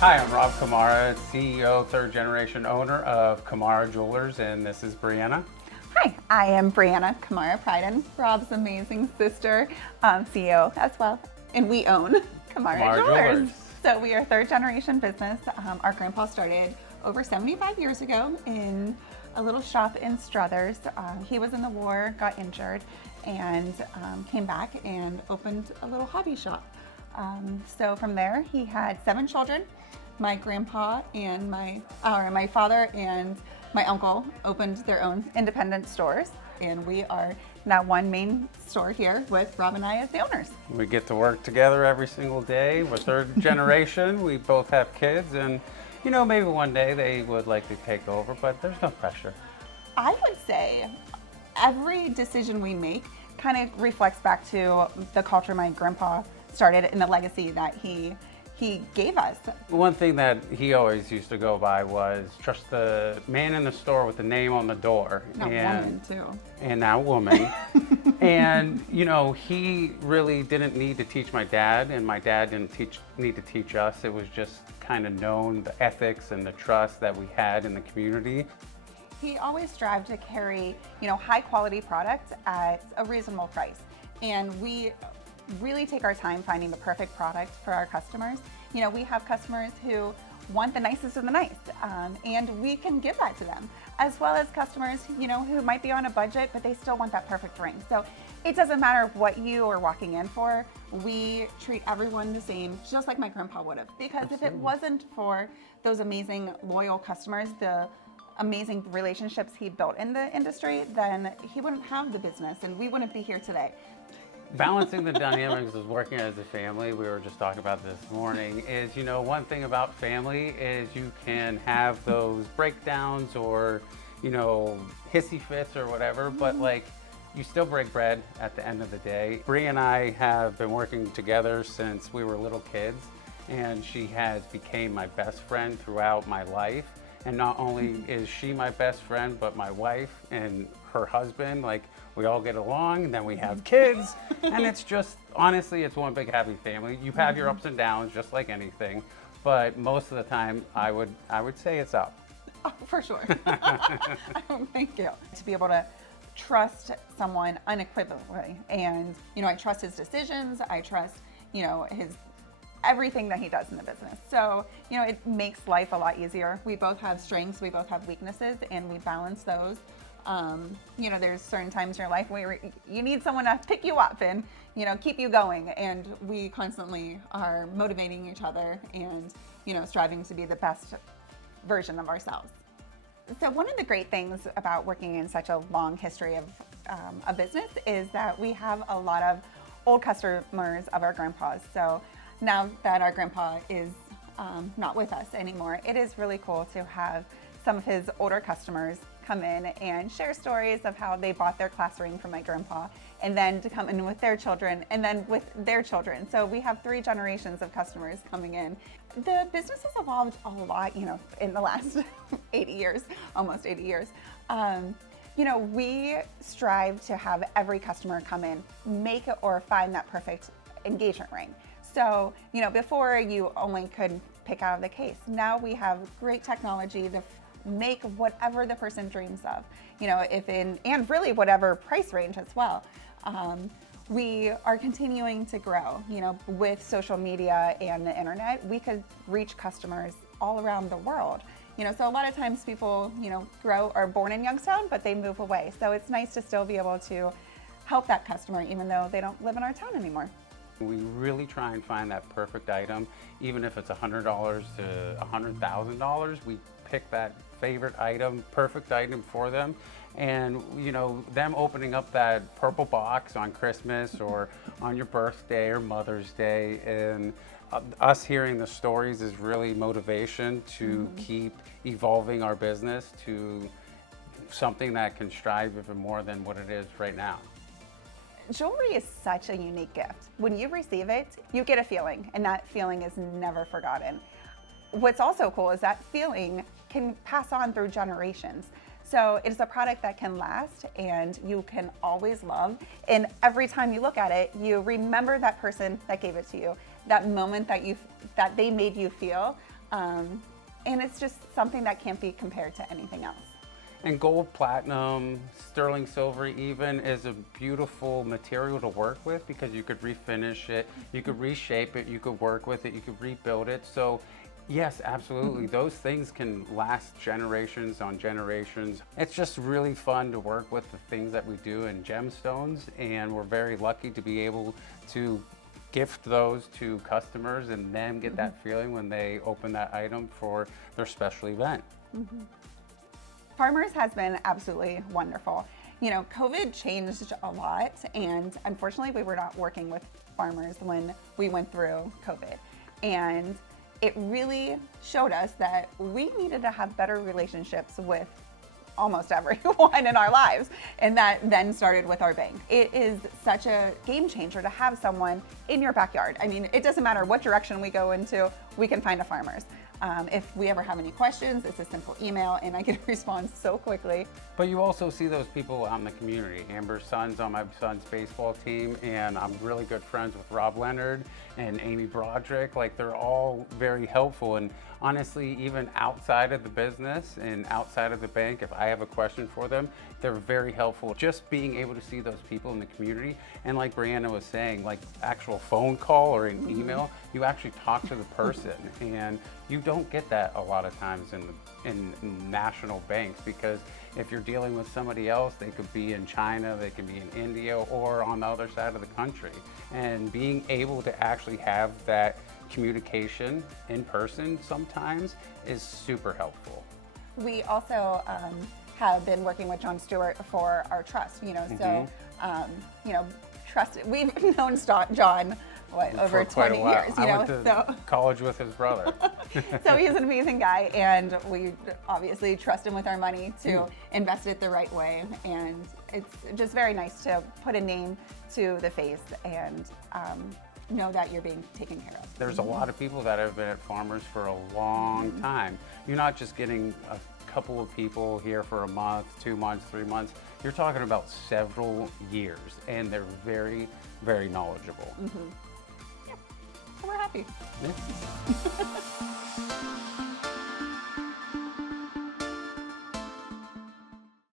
Hi, I'm Rob Komara, CEO, third generation owner of Komara Jewelers, and this is Brianna. Hi, I am Brianna Komara Pryden, Rob's amazing sister, CEO as well, and we own Komara Jewelers. So we are third generation business. Our grandpa started over 75 years ago in a little shop in Struthers. He was in the war, got injured, and came back and opened a little hobby shop. So from there, he had 7 children. My grandpa and my father and my uncle opened their own independent stores, and we are now one main store here with Rob and I as the owners. We get to work together every single day. We're third generation. We both have kids, and maybe one day they would like to take over, but there's no pressure. I would say every decision we make kind of reflects back to the culture my grandpa started and the legacy that he gave us. One thing that he always used to go by was trust the man in the store with the name on the door. Woman too. And now woman. And he really didn't need to teach my dad, and my dad didn't need to teach us. It was just kind of known, the ethics and the trust that we had in the community. He always strived to carry, high quality products at a reasonable price. And we really take our time finding the perfect product for our customers. We have customers who want the nicest of the nice, and we can give that to them, as well as customers, who might be on a budget, but they still want that perfect ring. So it doesn't matter what you are walking in for. We treat everyone the same, just like my grandpa would have. Because Absolutely. If it wasn't for those amazing loyal customers, the amazing relationships he built in the industry, then he wouldn't have the business and we wouldn't be here today. Balancing the dynamics of working as a family, we were just talking about this morning, is one thing about family is you can have those breakdowns or hissy fits or whatever, but you still break bread at the end of the day. Bree and I have been working together since we were little kids, and she has became my best friend throughout my life. And not only is she my best friend, but my wife and her husband, we all get along, and then we have kids, and it's just, honestly, it's one big happy family. You have your ups and downs, just like anything, but most of the time, I would say it's up. Oh, for sure. Thank you. To be able to trust someone unequivocally, and, I trust his decisions, I trust, his everything that he does in the business. So, it makes life a lot easier. We both have strengths, we both have weaknesses, and we balance those. There's certain times in your life where you need someone to pick you up and, keep you going. And we constantly are motivating each other and, striving to be the best version of ourselves. So one of the great things about working in such a long history of a business is that we have a lot of old customers of our grandpas. So now that our grandpa is not with us anymore, it is really cool to have some of his older customers come in and share stories of how they bought their class ring from my grandpa, and then to come in with their children, and then with their children. So we have 3 generations of customers coming in. The business has evolved a lot, in the last 80 years, almost 80 years. We strive to have every customer come in, make or find that perfect engagement ring. So, before you only could pick out of the case. Now we have great technology to make whatever the person dreams of, and really whatever price range as well. We are continuing to grow, with social media and the internet. We could reach customers all around the world. So a lot of times people, are born in Youngstown, but they move away. So it's nice to still be able to help that customer, even though they don't live in our town anymore. We really try and find that perfect item, even if it's $100 to $100,000. We pick that favorite item, perfect item for them. And them opening up that purple box on Christmas or on your birthday or Mother's Day, and us hearing the stories is really motivation to keep evolving our business to something that can strive even more than what it is right now. Jewelry is such a unique gift. When you receive it, you get a feeling, and that feeling is never forgotten. What's also cool is that feeling can pass on through generations. So it's a product that can last and you can always love. And every time you look at it, you remember that person that gave it to you, that moment that they made you feel. And it's just something that can't be compared to anything else. And gold, platinum, sterling silver even is a beautiful material to work with because you could refinish it, you could reshape it, you could work with it, you could rebuild it. So yes, absolutely. Those things can last generations on generations. It's just really fun to work with the things that we do in gemstones, and we're very lucky to be able to gift those to customers and then get that feeling when they open that item for their special event. Farmers has been absolutely wonderful. You know, COVID changed a lot, and unfortunately we were not working with farmers when we went through COVID. And it really showed us that we needed to have better relationships with almost everyone in our lives. And that then started with our bank. It is such a game changer to have someone in your backyard. I mean, it doesn't matter what direction we go into, we can find a farmer's. If we ever have any questions, it's a simple email and I can respond so quickly. But you also see those people out in the community. Amber's son's on my son's baseball team, and I'm really good friends with Rob Leonard and Amy Broderick. Like, they're all very helpful. And honestly, even outside of the business and outside of the bank, if I have a question for them, they're very helpful. Just being able to see those people in the community, and like Brianna was saying, like actual phone call or an email, you actually talk to the person, and you don't get that a lot of times in national banks, because if you're dealing with somebody else, they could be in China, they could be in India, or on the other side of the country. And being able to actually have that communication in person sometimes is super helpful. We also have been working with John Stewart for our trust, so, trust, we've known John, over For quite 20 a while. years, I went to college with his brother. So he's an amazing guy, and we obviously trust him with our money to invest it the right way. And it's just very nice to put a name to the face and know that you're being taken care of. There's a lot of people that have been at Farmers for a long time. You're not just getting a couple of people here for a month, 2 months, 3 months. You're talking about several years, and they're very, very knowledgeable. So we're happy. Yeah.